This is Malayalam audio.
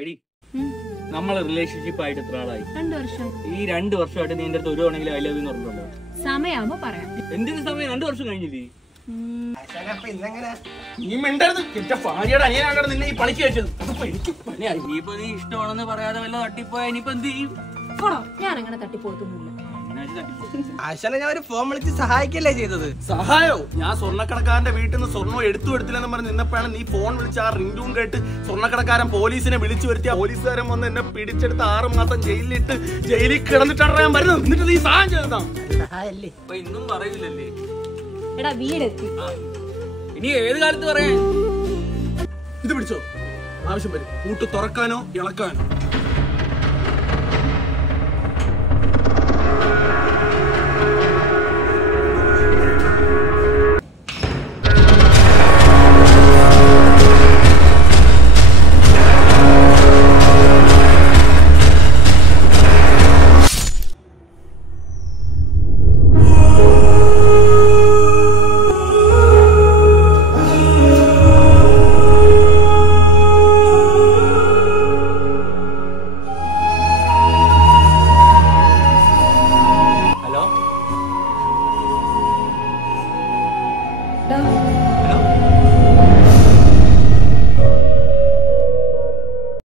എടി നമ്മളെ റിലേഷൻഷിപ്പ് ആയിട്ട് എത്ര ആളായി? 2 വർഷം. ഈ 2 വർഷമായിട്ട് നീ എന്റെ അടുത്ത് ഒരു വേണമെങ്കിലും ഐ ലവ് യു പറഞ്ഞല്ലോ. സമയാവുമ്പോ പറയാം. എന്തിനു സമയം? 2 വർഷം കഴിഞ്ഞില്ലേ? നീ മിണ്ടരുത്. എന്റെ ഭാര്യയുടെ അനിയനാണ് നിന്നെ ഈ പണിക്ക് വെച്ചത്. അതിപ്പോ എനിക്ക് പണിയായി. ഇനിയിപ്പോ നീ ഇഷ്ടമാണെന്ന് പറയാതെ വല്ല തട്ടിപ്പോയാ ഇനിയിപ്പോ എന്ത് ചെയ്യും? ഞാൻ അങ്ങനെ തട്ടിപ്പോത്തൊന്നുമില്ല. ആശാനെ ഞാൻ ഒരു ഫോൺ വിളിച്ച് സഹായിക്കല്ലേ ചെയ്തത്. സഹായോ? ഞാൻ സ്വർണ്ണക്കടക്കാരന്റെ വീട്ടിൽ നിന്ന് സ്വർണ്ണം എടുത്തില്ലെന്ന് പറഞ്ഞ് നിന്നപ്പോഴാണ് നീ ഫോൺ വിളിച്ച് ആ റിംഗ് ടൂൺ കേട്ട് സ്വർണ്ണക്കടക്കാരൻ പോലീസിനെ വിളിച്ചു വരുത്തിയ പോലീസുകാരൻ വന്ന് എന്നെ പിടിച്ചെടുത്ത് 6 മാസം ജയിലിലിട്ട് ജയിലിൽ കിടന്നിട്ടാണ് ഞാൻ വരുന്നത്. എന്നിട്ട് നീ സഹായം ചെയ്തതാണ്. അപ്പൊ ഇന്നും പറയില്ലല്ലേ? എടാ വീടെത്തി. ഇനി ഏത് കാലത്ത് പറയാൻ? ഇത് പിടിച്ചോ, ആവശ്യം വരും. കൂട്ട് തുറക്കാനോ ഇളക്കാനോ. ഡാ